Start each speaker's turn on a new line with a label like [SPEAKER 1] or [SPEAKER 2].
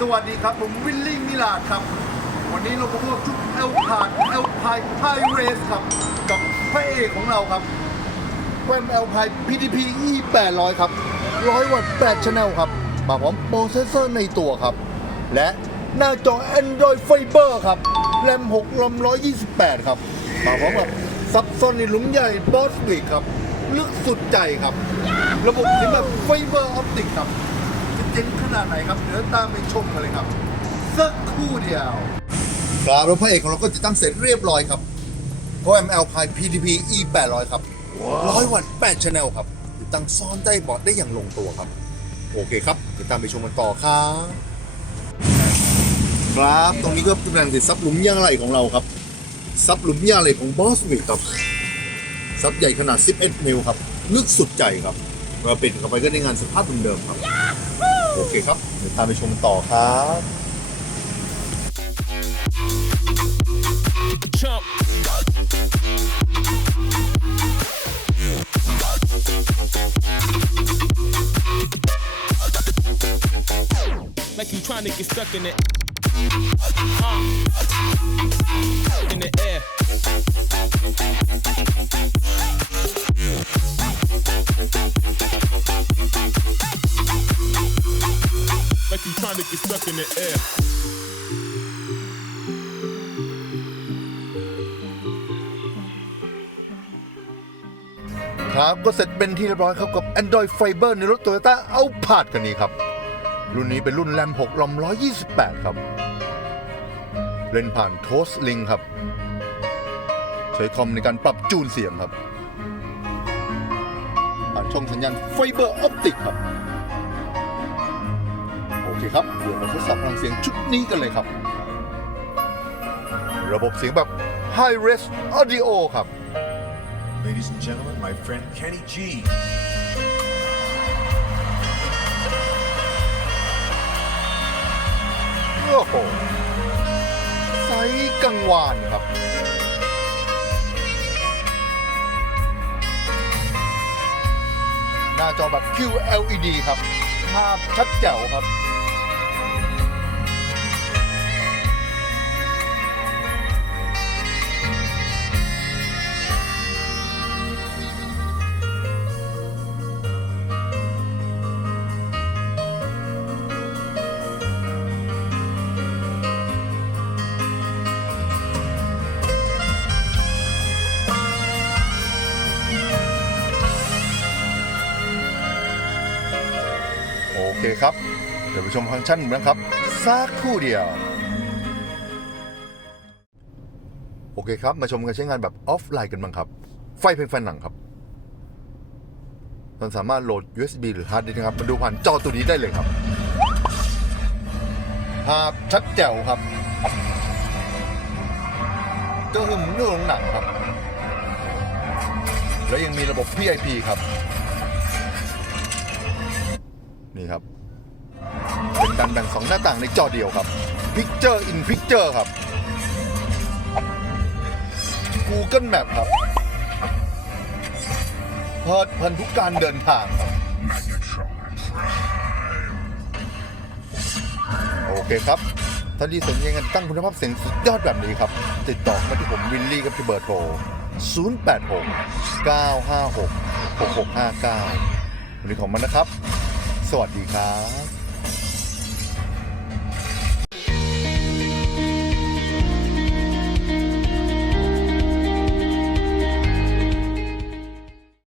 [SPEAKER 1] สวัสดีครับ ผมวิลลี่มิลาดครับ วันนี้เราพบกับชุดเอลพาดเอลพายไฮเรสครับ กับพระเอกของเราครับแว่นเอลพาย PDP E 800ครับ100วัตต์8 channel ครับมาพร้อมโปรเซสเซอร์ในตัวครับ และหน้าจอ Android Fiber ครับแรม6รอม128 ครับมาพร้อมกับซับซ้อนในหลุมใหญ่บอสวิกครับ ลึกสุดใจครับ ระบบเสียงแบบไฟเบอร์ออปติกครับ จะเจ๋งขนาดไหนครับเดี๋ยวตามไปชมกันเลยครับสักครู่เดียวครับแล้วพระเอกของเราก็จะตั้งเสร็จเรียบร้อยครับเพราะ ML p i PDP E 800ครับร้อยวัตต์8 channel ครับติดตั้งซ้อนใต้บอร์ดได้อย่างลงตัวครับ โอเคครับติดตามไปชมกันต่อครับครับตรงนี้ก็เป็นแรงติดซับหลุมยางไหลของเราครับซับหลุมยางไหลของบอสวิกครับซับใหญ่ขนาด 11 มิลครับลึกสุดใจครับเราปิดเข้าไปก็ได้งานสภาพเดิมๆครับ โอเคครับ เดี๋ยวตามไปชมต่อครับ
[SPEAKER 2] chump. Like you trying to get stuck in it. Uh. You stuck in the air.
[SPEAKER 1] ครับก็เสร็จเป็นที่เรียบร้อยครับกับ Android Fiber ในรถ Toyota a l p a d คันนี้ครับ รุ่นนี้เป็นรุ่นแรม6ลอม128 ครับ เล่นผ่าน Toast Link ครับ ใช้คอมในการปรับจูนเสียงครับ ผ่านช่องสัญญาณไฟเบอร์ออปติกครับ คครับ เดี๋ยวมาทดสอบพลังเสียงชุดนี้กันเลยครับ ระบบเสียงแบบ High Res Audio ครับ
[SPEAKER 3] Ladies and gentlemen, my friend Kenny G.
[SPEAKER 1] โอ้โหไซส์กังวานครับหน้าจอแบบ QLED ครับ ภาพชัดแจ๋วครับ เคครับ เดี๋ยวไปชมฟังก์ชันนะครับสักครู่เดียว โอเคครับ มาชมการใช้งานแบบออฟไลน์กันบ้างครับ ไฟเพลงไฟหนังครับมันสามารถโหลด USB หรือฮาร์ดดิสก์นะครับ มาดูผ่านจอตัวนี้ได้เลยครับภาพชัดแจ๋วครับก็คือเรื่องหนังครับ แล้วยังมีระบบ PIP ครับ นี่ครับ เป็นการแบ่งสองหน้าต่างในจอเดียวครับ Picture in Picture ครับ Google Map ครับเพิดพลินทุกการเดินทางครับ โอเคครับถ้าที่สนใจกันตั้งคุณภาพเสียงสุดยอดแบบนี้ครับ ติดต่อมาที่ผมวิลลี่กับที่เบอร์โทร 086 956 6659 วันนี้ของมันนะครับ สวัสดีครับ